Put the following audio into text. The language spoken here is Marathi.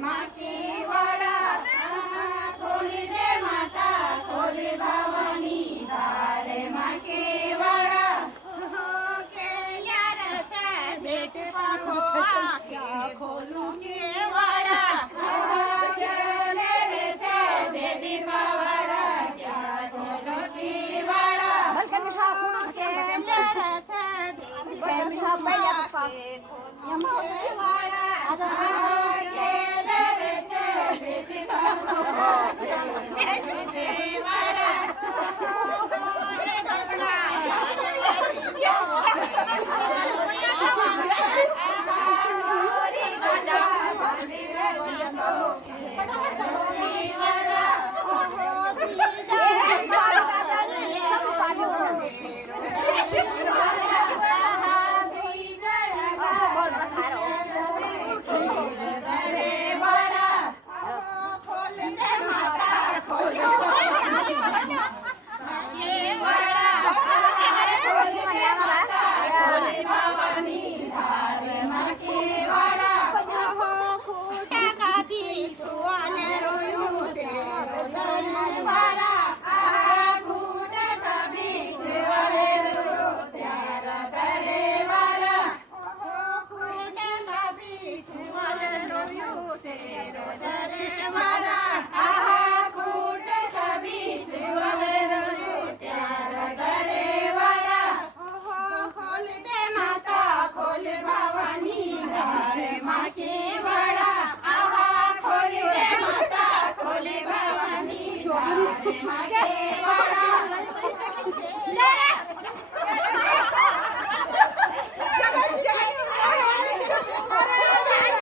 माके वाडा खोली दे माता खोली भवानी दारे माके वाडा केल्यारच्या भेट पाखो आके खोलू के वाडा केल्यारच्या भेटी पावारा क्या खोलू के वाडा केल्यारच्या भेटी पाखो आके खोलू के वाडा केल्यारच्या भेटी पाखो आके खोलू के वाडा माके वाडा